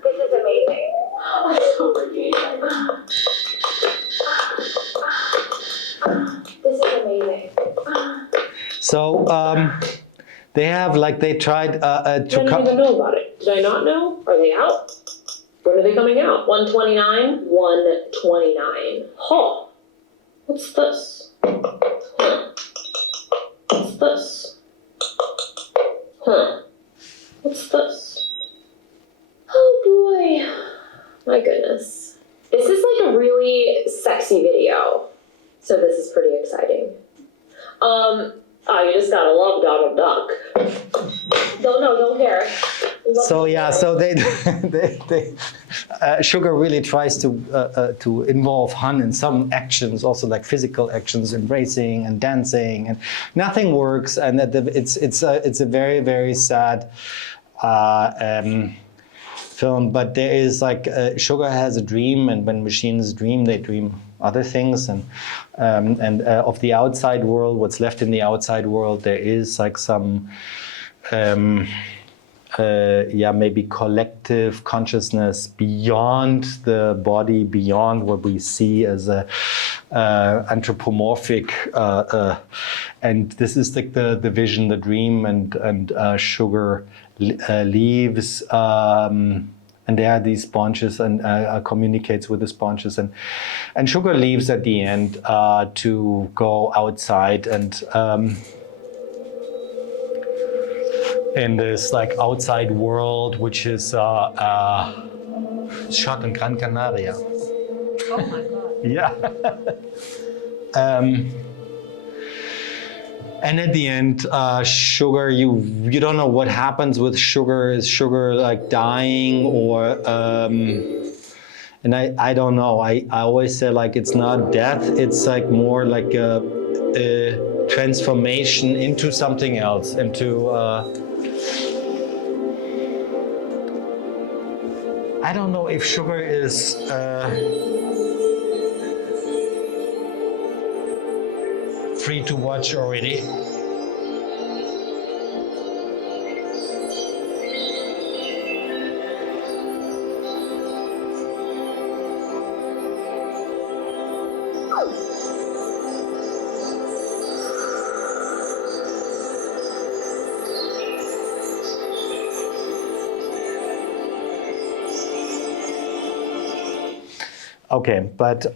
This is amazing. I'm so freaking excited. This is amazing. So they have, like, they tried to I didn't even know about it. Did I not know? Are they out? When are they coming out? 129? 129. Huh. What's this? What's this? Huh. What's this? Oh boy. My goodness. This is like a really sexy video. So this is pretty exciting. You just gotta love Donald Duck. Don't care. So yeah, so they Sugar really tries to involve Han in some actions, also like physical actions in racing and dancing, and nothing works. And it's a very, very sad film. But there is like Sugar has a dream, and when machines dream, they dream other things, and of the outside world, what's left in the outside world, there is like some maybe collective consciousness beyond the body, beyond what we see as a anthropomorphic, and this is like the vision, the dream, and Sugar leaves, and there are these sponges, and communicates with the sponges, and Sugar leaves at the end to go outside, and in this like outside world, which is shot in Gran Canaria. Oh my God. Yeah. And at the end, Sugar, you don't know what happens with Sugar. Is Sugar like dying, or and I don't know. I always say like it's not death. It's like more like a transformation into something else, into. I don't know if Sugar is free to watch already. Okay, but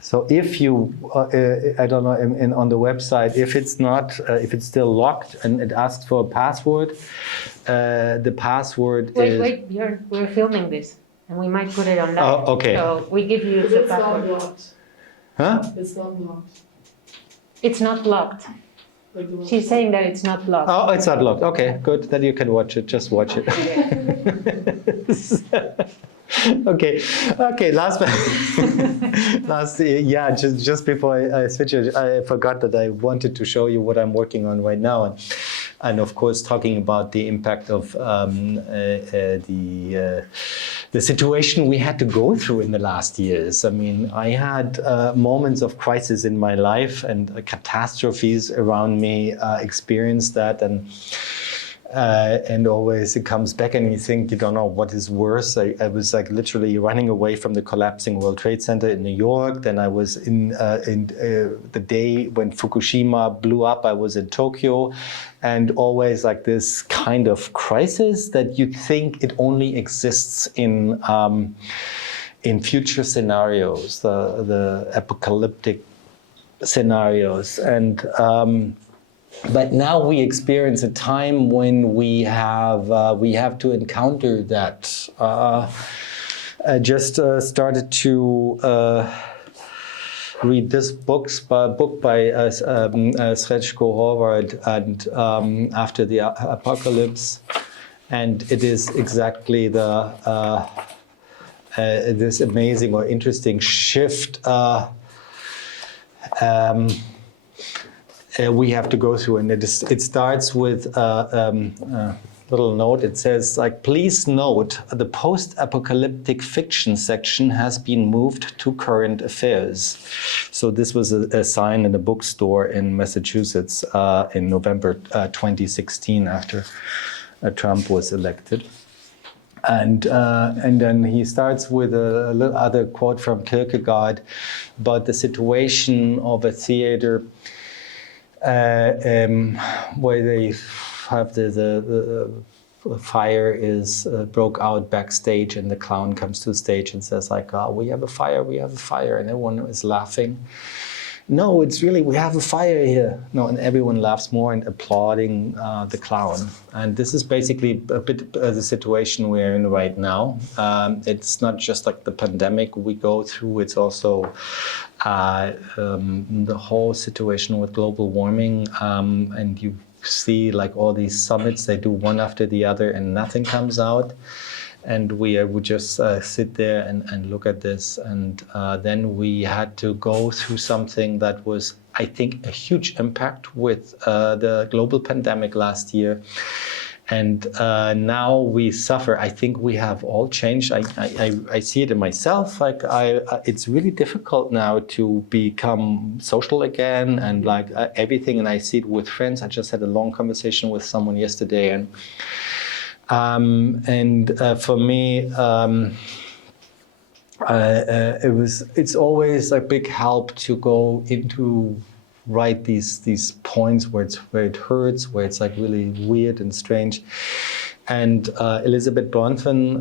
so if you, I don't know, on the website, if it's not, if it's still locked and it asks for a password, the password is. Wait, Björn, we're filming this, and we might put it online. Oh, okay. So we give you the It's not password. blocked. Huh? It's not blocked. It's not locked. Like the one- She's saying that it's not locked. Oh, it's not locked. Okay, good. Then you can watch it. Just watch it. Okay. Last, yeah. Just before I switch it, I forgot that I wanted to show you what I'm working on right now, and of course talking about the impact of the situation we had to go through in the last years. I mean, I had moments of crisis in my life, and catastrophes around me experienced that, And always it comes back and you think, you don't know what is worse. I was like literally running away from the collapsing World Trade Center in New York. Then I was in the day when Fukushima blew up, I was in Tokyo. And always like this kind of crisis that you think it only exists in future scenarios, the apocalyptic scenarios. And but now we experience a time when we have to encounter that. I just started to read this book by Srečko Horváth, and After the Apocalypse, and it is exactly the this amazing or interesting shift. We have to go through, and it starts with a little note. It says, like, please note the post-apocalyptic fiction section has been moved to current affairs. So this was a sign in a bookstore in Massachusetts in November 2016 after Trump was elected. And then he starts with a little other quote from Kierkegaard about the situation of a theater where they have the fire is broke out backstage, and the clown comes to the stage and says like, oh, we have a fire, and everyone is laughing. No, it's really, we have a fire here. No, and everyone laughs more and applauding the clown. And this is basically a bit the situation we're in right now. It's not just like the pandemic we go through, it's also the whole situation with global warming. And you see like all these summits, they do one after the other and nothing comes out. And we would just sit there and look at this. And then we had to go through something that was, I think, a huge impact with the global pandemic last year. And now we suffer. I think we have all changed. I see it in myself. Like it's really difficult now to become social again and like everything. And I see it with friends. I just had a long conversation with someone yesterday, and for me, it's always a big help to go into write these points where it hurts, where it's like really weird and strange. And Elizabeth Bronfen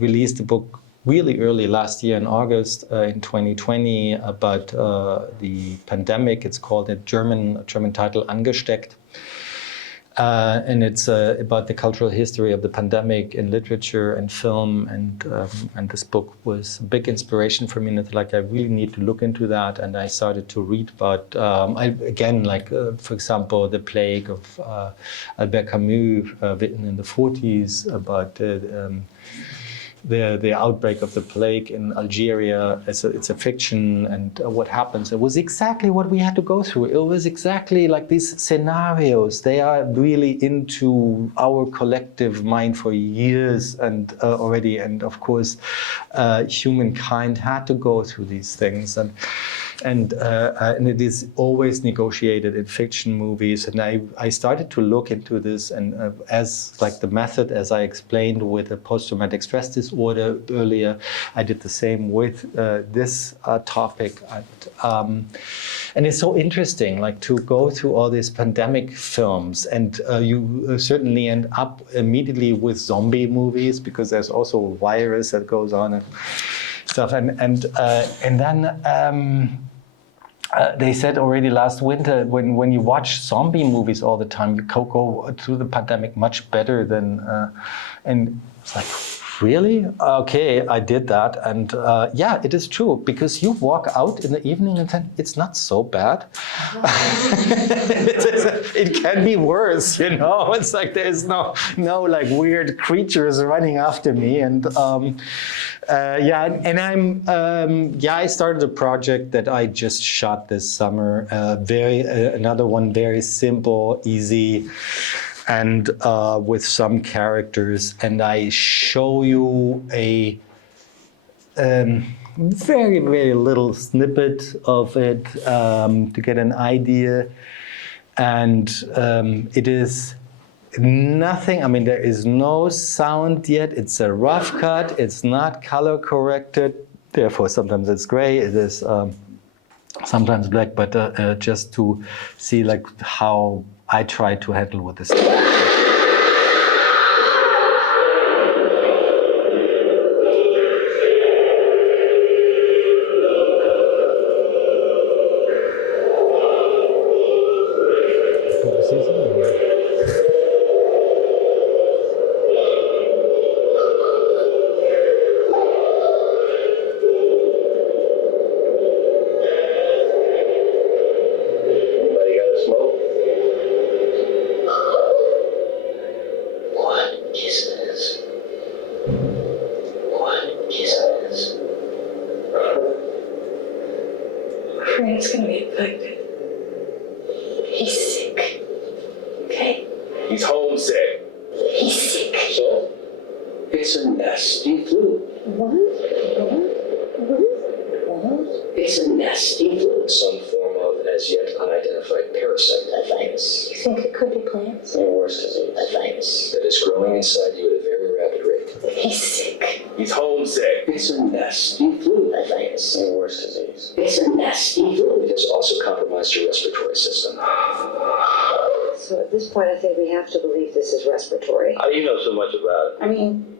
released a book really early last year in August in 2020 about the pandemic. It's called a German title, Angesteckt. And it's about the cultural history of the pandemic in literature and film, and this book was a big inspiration for me. And like I really need to look into that, and I started to read about for example, the plague of Albert Camus, written in the 40s, about the outbreak of the plague in Algeria. It's a fiction, and what happens. It was exactly what we had to go through. It was exactly like these scenarios. They are really into our collective mind for years and already. And of course, humankind had to go through these things. And it is always negotiated in fiction movies. And I started to look into this, and as like the method, as I explained with the post-traumatic stress disorder earlier, I did the same with this topic. And it's so interesting, like to go through all these pandemic films, and you certainly end up immediately with zombie movies, because there's also a virus that goes on and stuff. And then they said already last winter, when you watch zombie movies all the time, you go through the pandemic much better than, and it's like, really? Okay, I did that. And yeah, it is true, because you walk out in the evening and then it's not so bad. It can be worse, you know? It's like there's no like weird creatures running after me. And I started a project that I just shot this summer. Another one, very simple, easy, and with some characters, and I show you a very, very little snippet of it to get an idea. And it is nothing, I mean, there is no sound yet. It's a rough cut. It's not color corrected. Therefore, sometimes it's gray. It is sometimes black, but just to see like how I try to handle with this. Frank's gonna be affected. He's sick. Okay? He's homesick. He's sick. So? It's a nasty flu. What? It's a nasty flu. Some form of as yet unidentified parasite. A virus. You think it could be plants? Or worse disease. A virus. That is growing inside you at a very rapid rate. He's sick. He's homesick. It's a nasty flu. A virus. Or worse disease. It's a nasty flu. It has also compromised your respiratory system. So at this point, I think we have to believe this is respiratory. How do you know so much about it? I mean,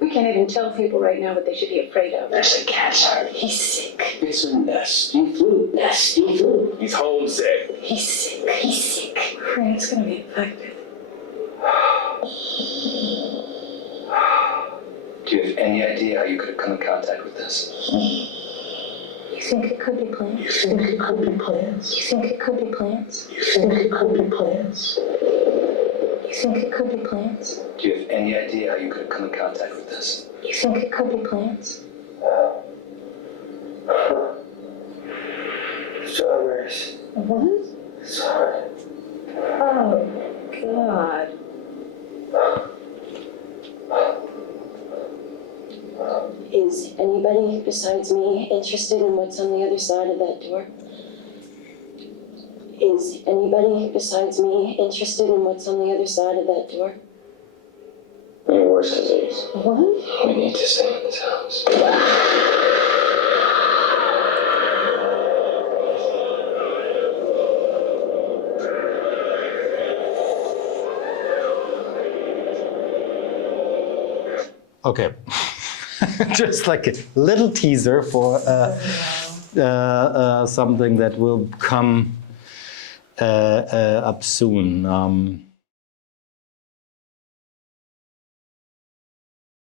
we can't even tell people right now what they should be afraid of. There's a cancer. He's sick. It's a nasty flu. Nasty flu. He's homesick. He's sick. He's sick. Frank's gonna be affected. Do you have any idea how you could have come in contact with this? You think it could be plants? You think it could be plants? You think it could be plants? You think it could be plants? You think it could be plants? Do you have any idea how you could have come in contact with this? You think it could be plants? Strawberries. What? Sorry. Oh, God. Is anybody besides me interested in what's on the other side of that door? Is anybody besides me interested in what's on the other side of that door? Or worse disease. What? We need to stay in this house. Okay, just like a little teaser for something that will come up soon.